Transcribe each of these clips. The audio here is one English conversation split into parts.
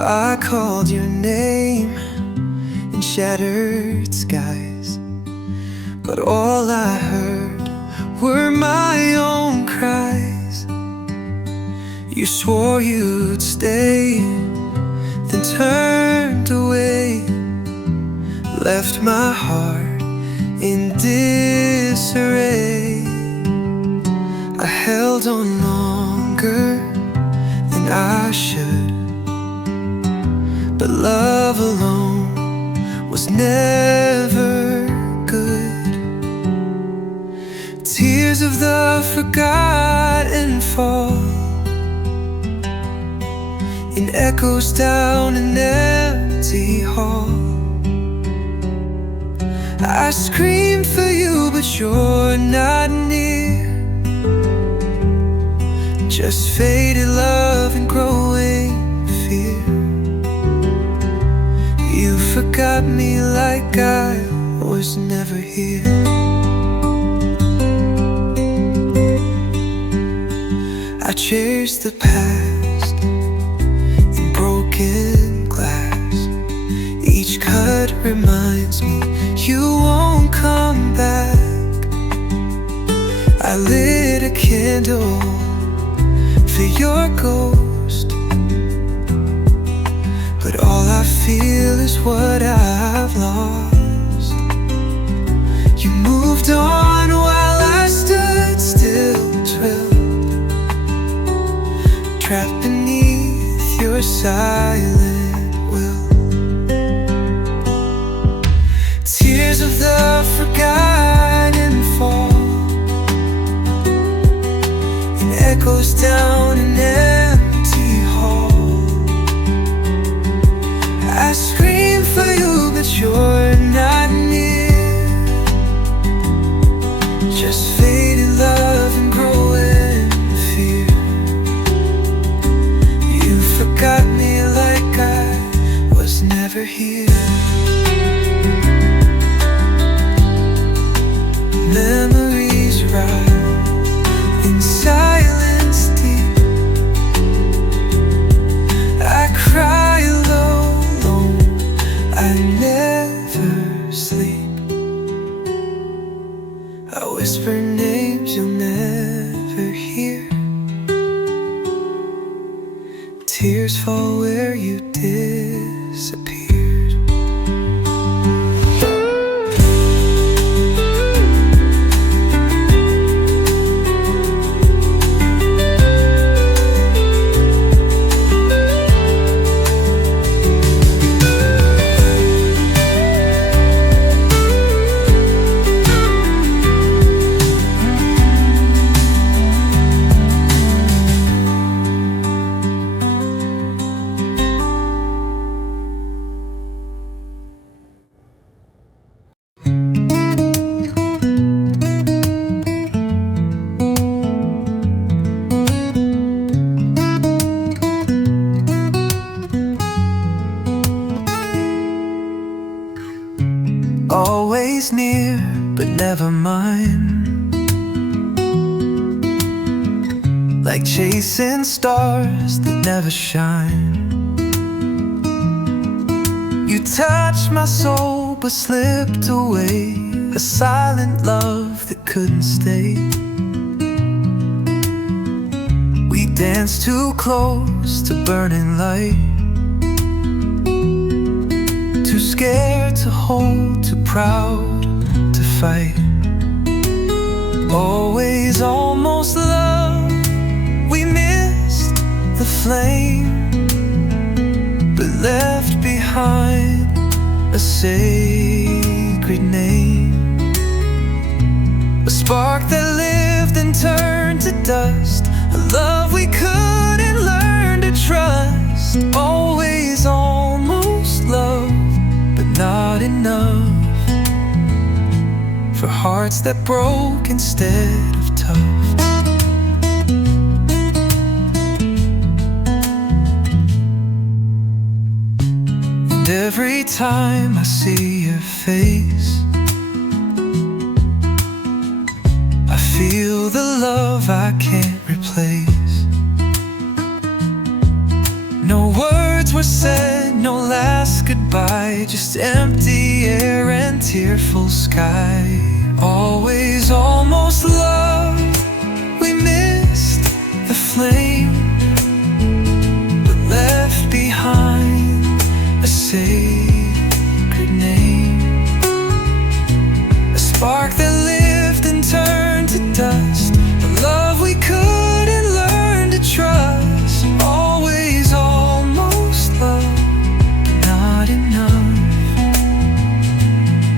I called your name in shattered skies, but all I heard were my own cries. You swore you'd stay, then turned away, left my heart in disarray. I held on longer than I should, but love alone was never good. Tears of the forgotten fall in echoes down an empty hall. I scream for you, but you're not near. Just faded love and growing fear. You forgot me like I was never here. I cherish the past in broken glass. Each cut reminds me you won't come back. I lit a candle for your ghost, but all I feel is what I've lost. You moved on while I stood still, trapped beneath your silent will. Tears of the forgotten fall in echoes down an empty hall. I scream for you, but you're not near. Just faded love and growing fear. You forgot me like I was never here. Memories ride in silence deep. I cry alone, I never sleep. I whisper names you'll never hear. Tears fall where you disappeared. Always near, but never mine. Like chasing stars that never shine. You touched my soul, but slipped away. A silent love that couldn't stay. We danced too close to burning light. Too scared to hold, too proud to fight. Always almost love, we missed the flame, but left behind a sacred name. A spark that lived and turned to dust. A love we couldn't learn to trust. Always almost love, but not enough for hearts that broke instead of tough. And every time I see your face, I feel the love I can't replace. No words were said just empty air and tearful sky. Always almost love, we missed the flame, but left behind a sacred name. A spark that lived and turned to dust, a love we couldn't learn to trust. Always almost love, but not enough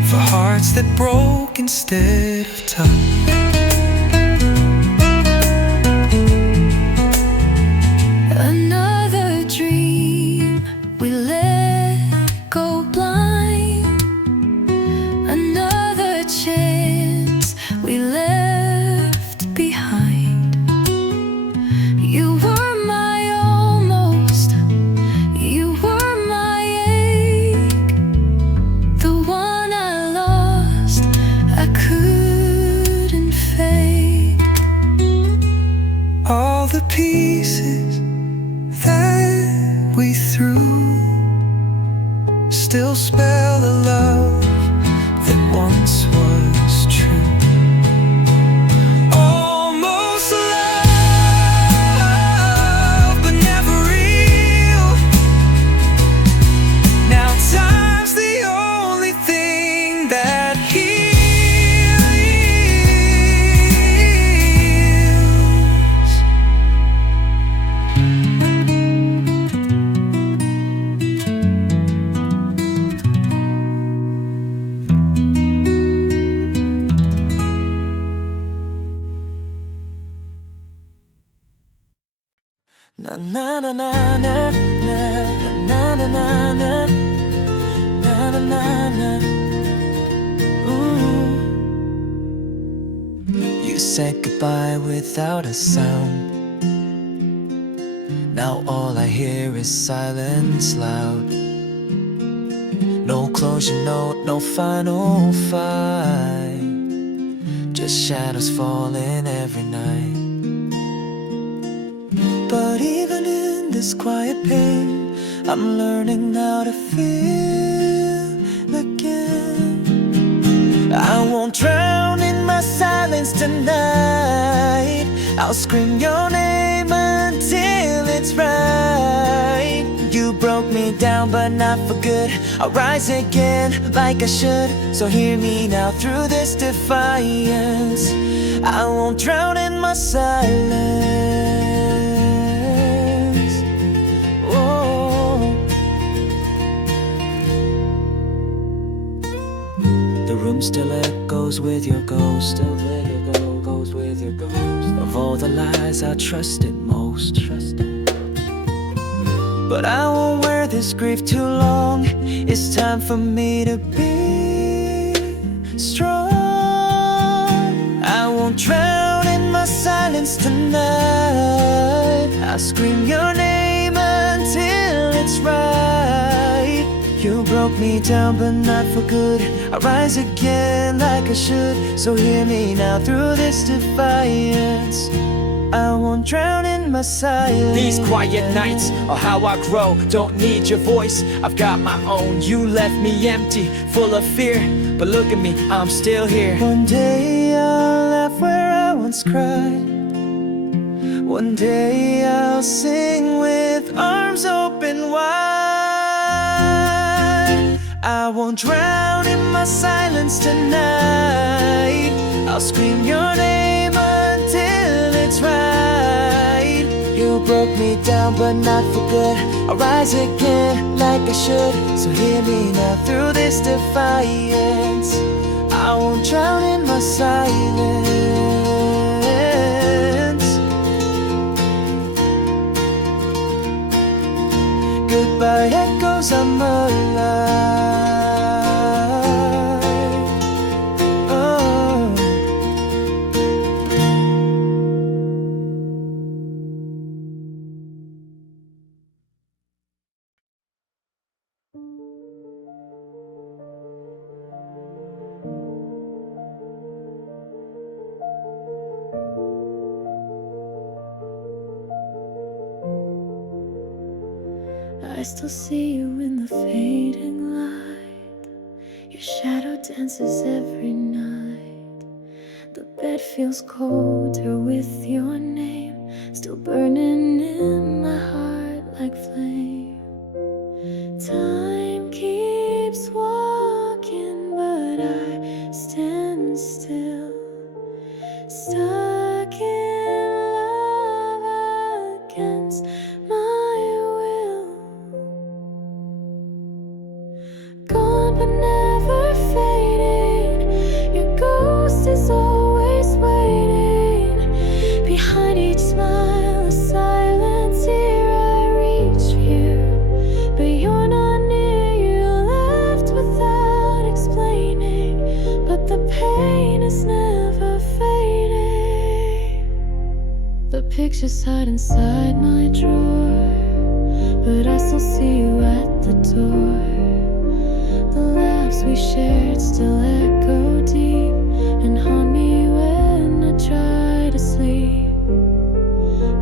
for hearts that broke instead of touch. Another dream we let go blind, another chance we left behind. You were my almost, you were my ache, the one I lost, I couldn't fake. All the pieces that we threw still spell a love that once was true. Almost love, but never real. Now time's the only thing that heals. Na na na na na na na na na na na na na na. Ooh. You said goodbye without a sound. Now all I hear is silence loud. No closure note, no final fight. Just shadows falling every night. But even in this quiet pain, I'm learning how to feel again. I won't drown in my silence tonight. I'll scream your name until it's right. You broke me down, but not for good. I'll rise again like I should. So hear me now through this defiance. I won't drown in my silence. Oh. The room still echoes with your ghost. Still goes with your ghost. Of all the lies I trusted most. But I won't wear this grief too long. It's time for me to be strong. I won't drown in my silence tonight. I'll scream your name until it's right. You broke me down, but not for good. I rise again like I should. So hear me now through this defiance. I won't drown in my silence. These quiet nights are how I grow. Don't need your voice, I've got my own. You left me empty, full of fear, but look at me, I'm still here. One day I'll laugh where I once cried. One day I'll sing with arms open wide. I won't drown in my silence tonight. I'll scream your name until it's right. You broke me down, but not for good. I'll rise again like I should. So hear me now through this defiance. I won't drown in my silence. Goodbye echoes, I'm alive. Oh. I still see you in the fading light. Your shadow dances every night. The bed feels colder with your name still burning in my heart like flame. Time keeps walking, but I stand still, stuck in love against my will. Gone but never fading, your ghost is always waiting. Behind each smile, a silent tear, I reach for you, but you're not near. You left without explaining, but the pain is never fading. The pictures hide inside my drawer, but I still see you at the door. The laughs we shared still echo deep and haunt me when I try to sleep.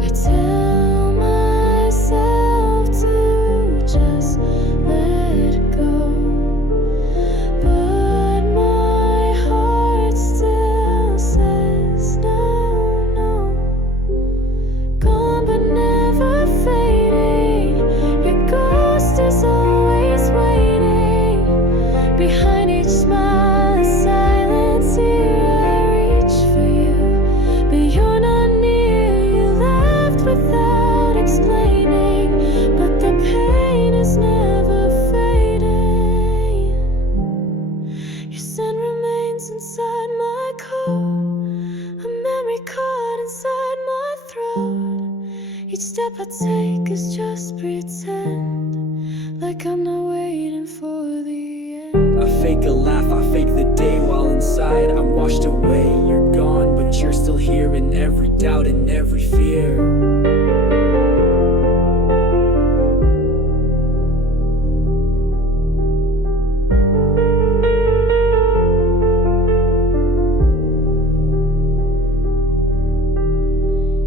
I tell myself to just let go, but my heart still says no, no. Gone but never fading, your ghost is always waiting. Behind each smile, a silent tear, I reach for you, but you're not near. You left without explaining, but the pain is never fading. Your scent remains inside my coat, a memory caught inside my throat. Each step I take is just pretend, like I'm not waiting for the end. I fake a laugh, I fake the day while inside I'm washed away. You're gone, but you're still here in every doubt and every fear.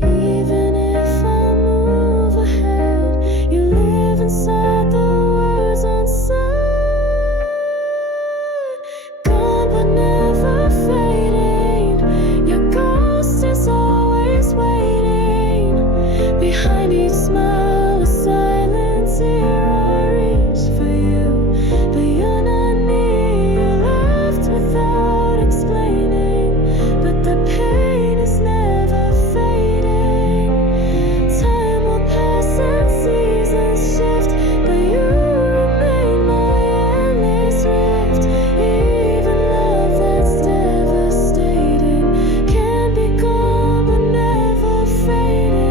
Even if I move ahead, you live inside the words unsaid. Gone but never fading, your ghost is always waiting. Behind each smile, a silent tear, I reach for you, but you're not near. You left without explaining, but the pain is never fading. Time will pass and seasons shift, but you remain my endless rift. Even love that's devastating can be gone but never fading.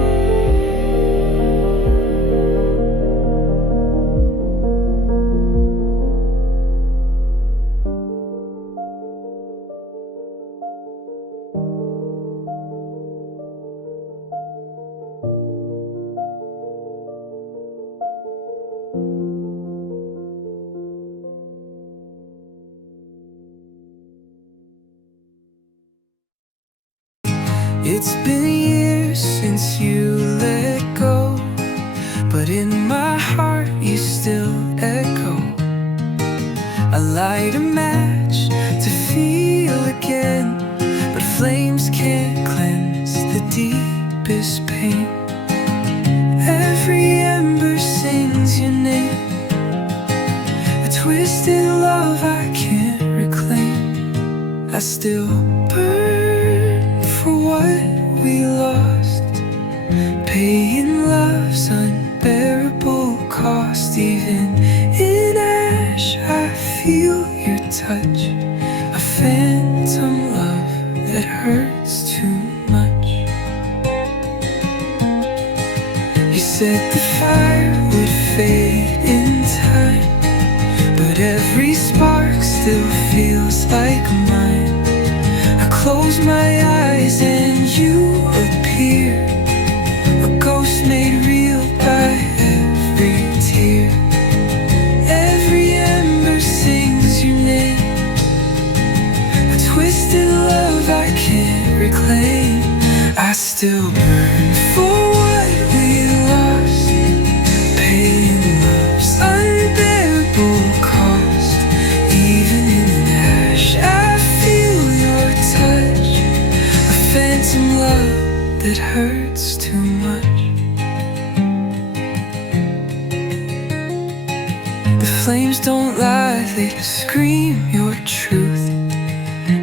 It's been years since you let go, but in my heart you still echo. I light a match to feel again, but flames can't cleanse the deepest pain. Every ember sings your name, a twisted love I can't reclaim. I still burn for what we lost, paying love's unbearable cost. Even in ash I feel your touch, a phantom love that hurts too much. You said the fire would fade in time, but every spark still feels like mine. I close my eyes and you appear, a ghost made real by every tear. Every ember sings your name, a twisted love I can't reclaim. I still burn for what we lost, paying love's unbearable cost. Even in that hurts too much. The flames don't lie, they scream your truth,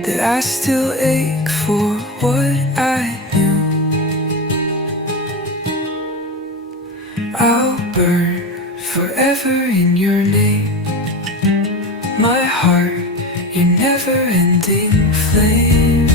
that I still ache for what I knew. I'll burn forever in your name, my heart, your never-ending flame.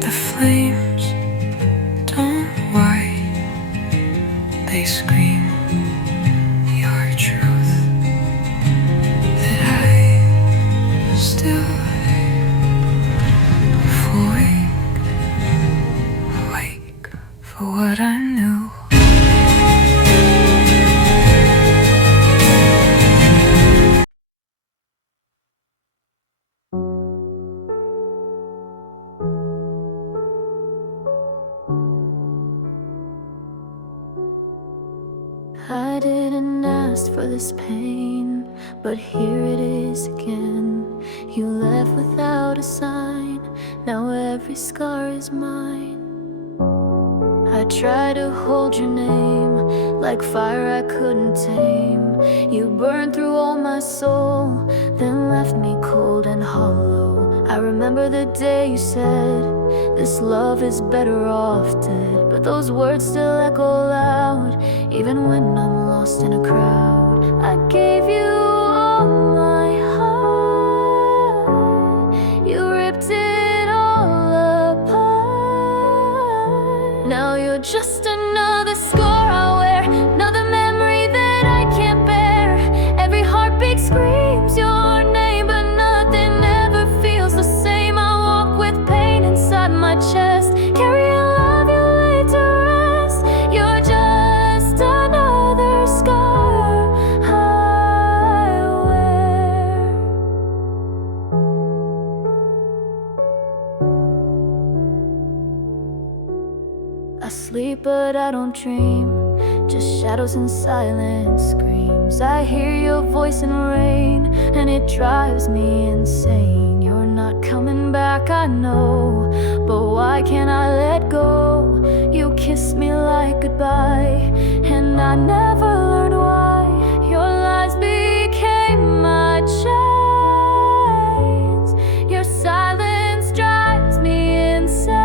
The flames don't white, they scream your truth, that I still wake for what I knew. I didn't ask for this pain, but here it is again. You left without a sign, now every scar is mine. I tried to hold your name, like fire I couldn't tame. You burned through all my soul, then left me cold and hollow. I remember the day you said, this love is better off dead. But those words still echo loud, even when I'm lost in a crowd. I gave you all my heart, you ripped it all apart. Now you're just another scar I wear, another memory that I can't bear. Every heartbeat screams your name, but nothing ever feels the same. I walk with pain inside my chest, carrying love you laid to rest. You're just another scar I wear. I sleep but I don't dream, just shadows and silent screams. I hear your voice in rain, and it drives me insane. You're not coming back, I know, but why can't I let go? You kissed me like goodbye, and I never learned why. Your lies became my chains, your silence drives me insane.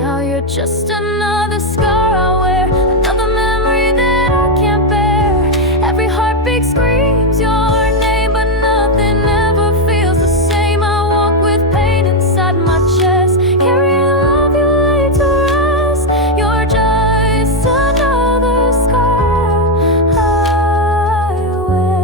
Now you're just another scar I wear, another memory that I can't bear. Every heartbeat screams your name, but nothing ever feels the same. I walk with pain inside my chest, carrying love you laid to rest. You're just another scar I wear.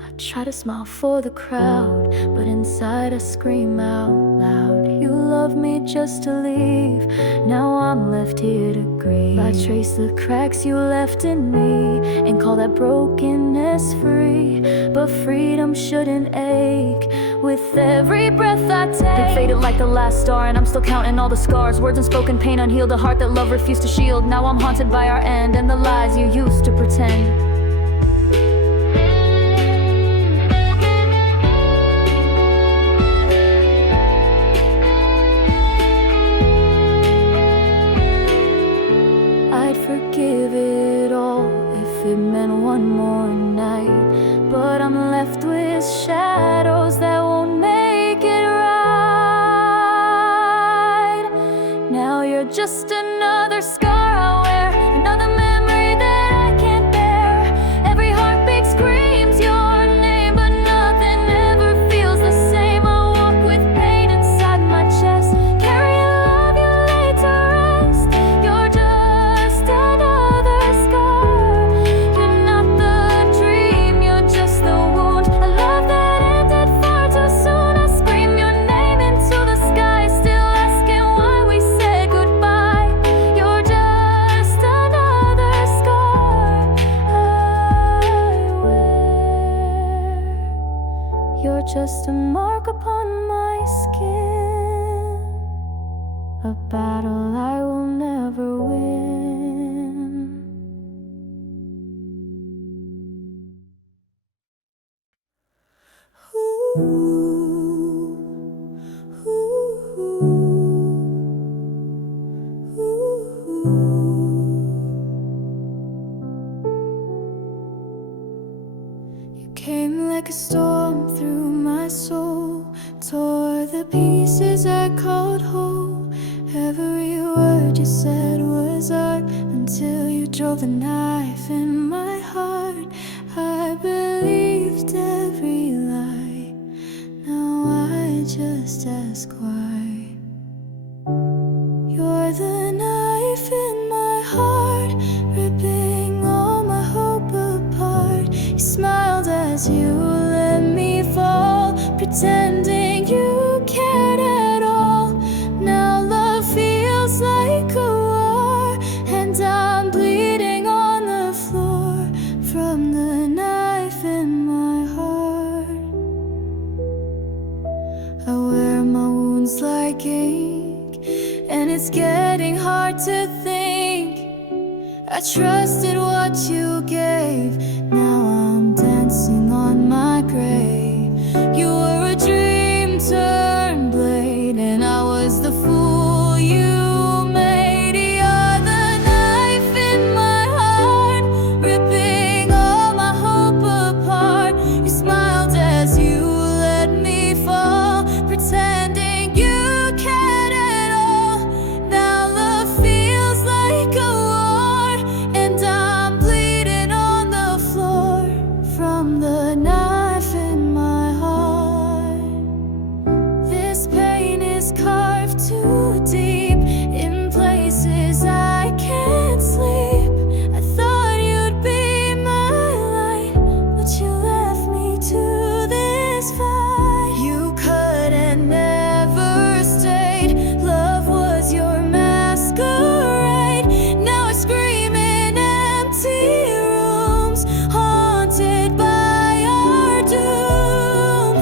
I try to smile for the crowd, but inside I scream out loud. You love me just to leave, now I'm left here to grieve. I trace the cracks you left in me and call that brokenness free, but freedom shouldn't ache with every breath I take. They faded like the last star, and I'm still counting all the scars. Words unspoken pain unhealed, a heart that love refused to shield. Now I'm haunted by our end and the lies you used to pretend. I'd forgive it all if it meant one more night, but I'm left with shadows that won't make it right. Now you're just another scar I wear, another memory that I can't bear. Every heartbeat screams your name, but nothing ever feels the same. I walk a battle I will never win. You came like a storm through my soul, tore the pieces I called whole. Every word you said was art until you drove the knife in my heart. I believed every lie. Now I just ask why. You're the knife in my heart, ripping all my hope apart. You smiled as you let me fall, pretending you cared at all. Now love feels like a war, and I'm bleeding on the floor from the knife in my heart. I wear my wounds like ink, and it's getting hard to think I trusted what you gave. Now I'm dancing on my grave. You were a dream turned blade, and I was the fool you made. You're the knife in my heart, ripping all my hope apart. You smiled as you let me fall, pretending you cared at all. Now love feels like a war, and I'm bleeding on the floor from the knife in my heart. This pain is carved too deep in places I can't sleep. I thought you'd be my light, but you left me to this fight. You could and never stayed. Love was your masquerade. Now I scream in empty rooms, haunted by our doom.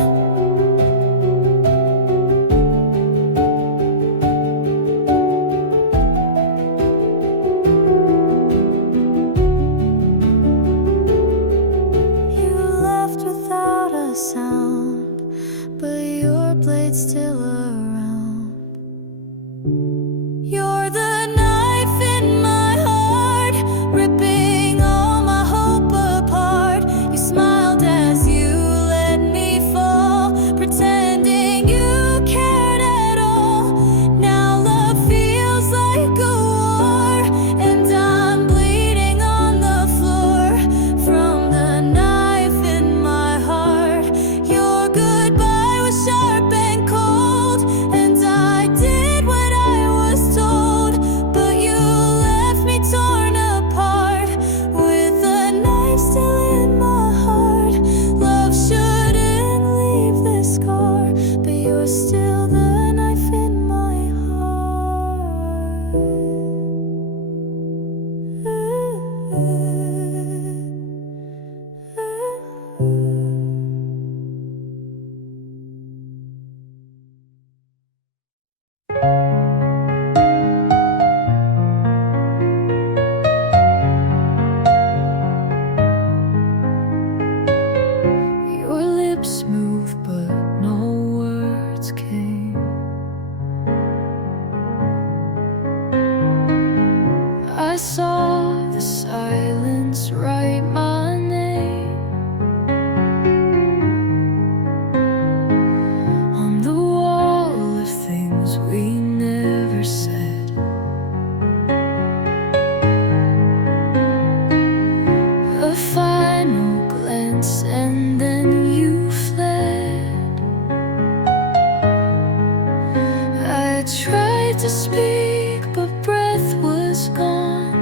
You left without a sound, but your blade's still around. You're the knife in my heart, ripping all my hope apart. You smiled as you let me fall, pretending you cared at all. Now love feels like a war, and I'm bleeding on the floor from the knife in my heart. Your goodbye was sharp and cold, and I did what I was told, but you left me torn apart with a knife still in my heart. Love shouldn't leave this scar, but you're still the knife in my heart. Your lips moved, but no words came. I saw the silence write my name on the wall of things we never said. A final glance, and then you fled. I tried to speak, but breath was gone.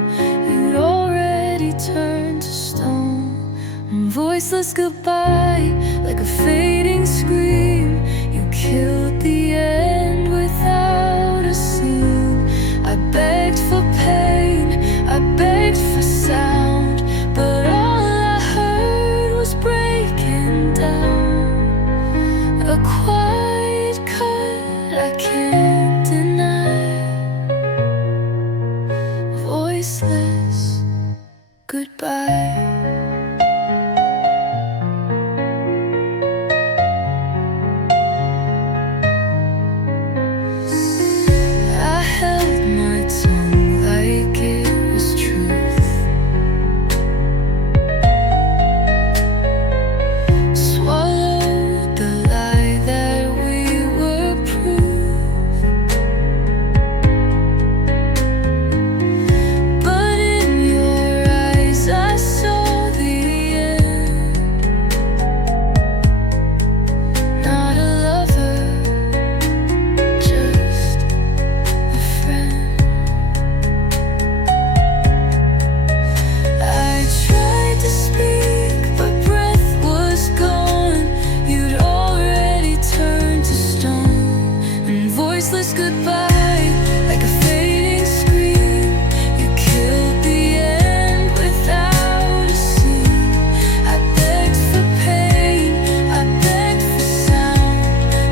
You'd already turned to stone. Voiceless goodbye, like a fading scream. You killed the end without a scene. I begged for pain, I begged for sound, but all I heard was breaking down. A quiet cut I can't deny. voiceless goodbye, like a fading scream. You killed the end without a scene. I begged for pain, I begged for sound,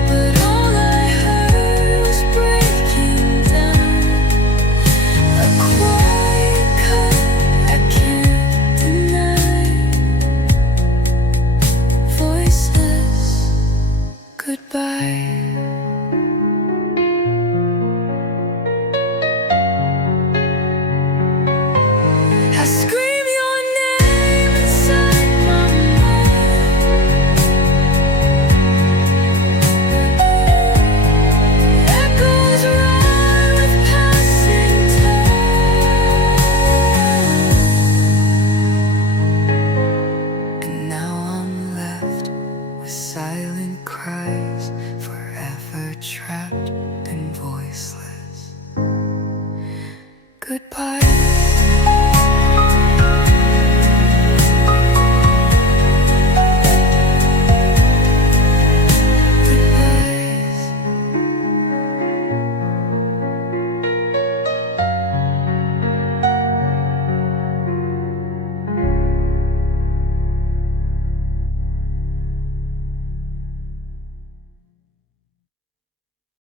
but all I heard was breaking down. A quiet cut I can't deny. Voiceless goodbye. I scream your name inside my mind. Echoes ride with passing time. And now I'm left with silent cries, forever trapped